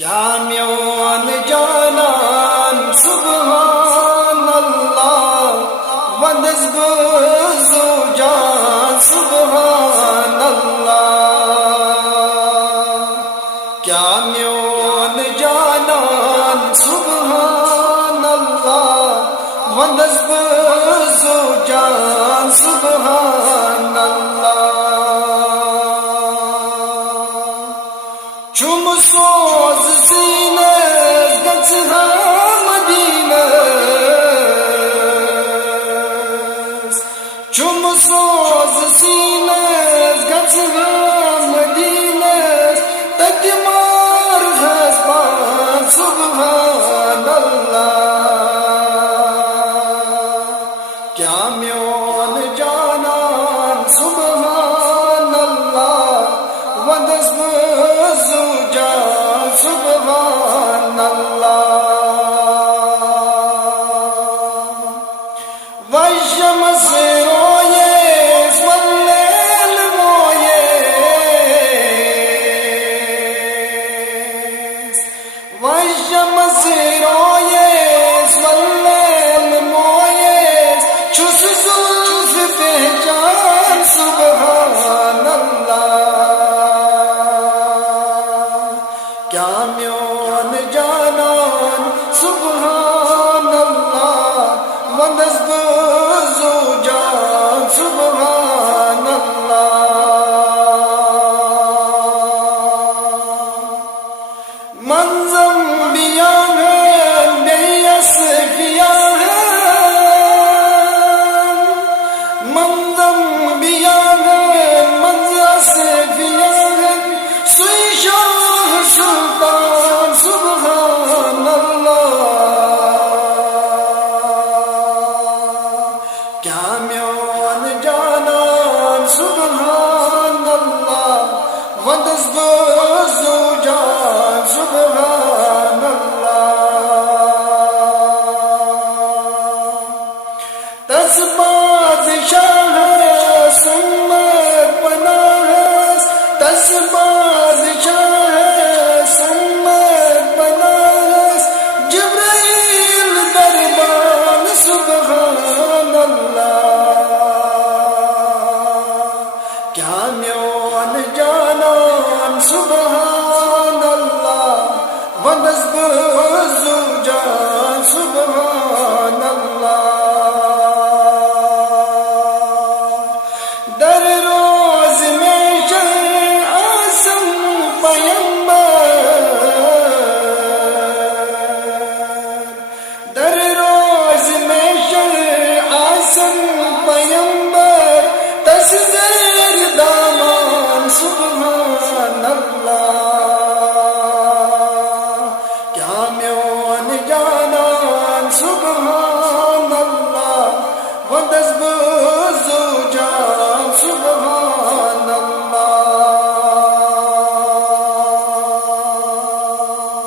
کیا میون جانان سبحان اللہ ودز بزو جان سبحان اللہ کیا میون جانان سبحان اللہ ودز بزو جان سبحان اللہ چم سوز سینہ گژھا مدینہ چم سوز سینہ گژھا مدینہ تت مار حسبان سبحان اللہ کیا میون جانان سبحان اللہ ودز بزو جان سبحان اللہ والشمس رویز واللیل مویز والشمس رویز واللیل مویز چھس زلف پہچان سبحان اللہ کیا میون جانان سبحان اللہ ودز بزو جان سبحان اللہ منظم بیا ہے نیس کیا ہے منظم بیا ہے منظس کیا ہے سوئی شاہ سلطان سبحان اللہ کیا میون جانان سبحان اللہ ودز بزو جان سبحان اللہ تس بادشاہ سمت پناہ تس بادشاہ سمت پناہ جبرائیل دربان سبحان اللہ کیا میون جانان سبحان اللہ ودز بزو جان سبحان اللہ در روز میں آسم پیمبر در روز میں آسم پیمبر تصویر دامان سبحان اللہ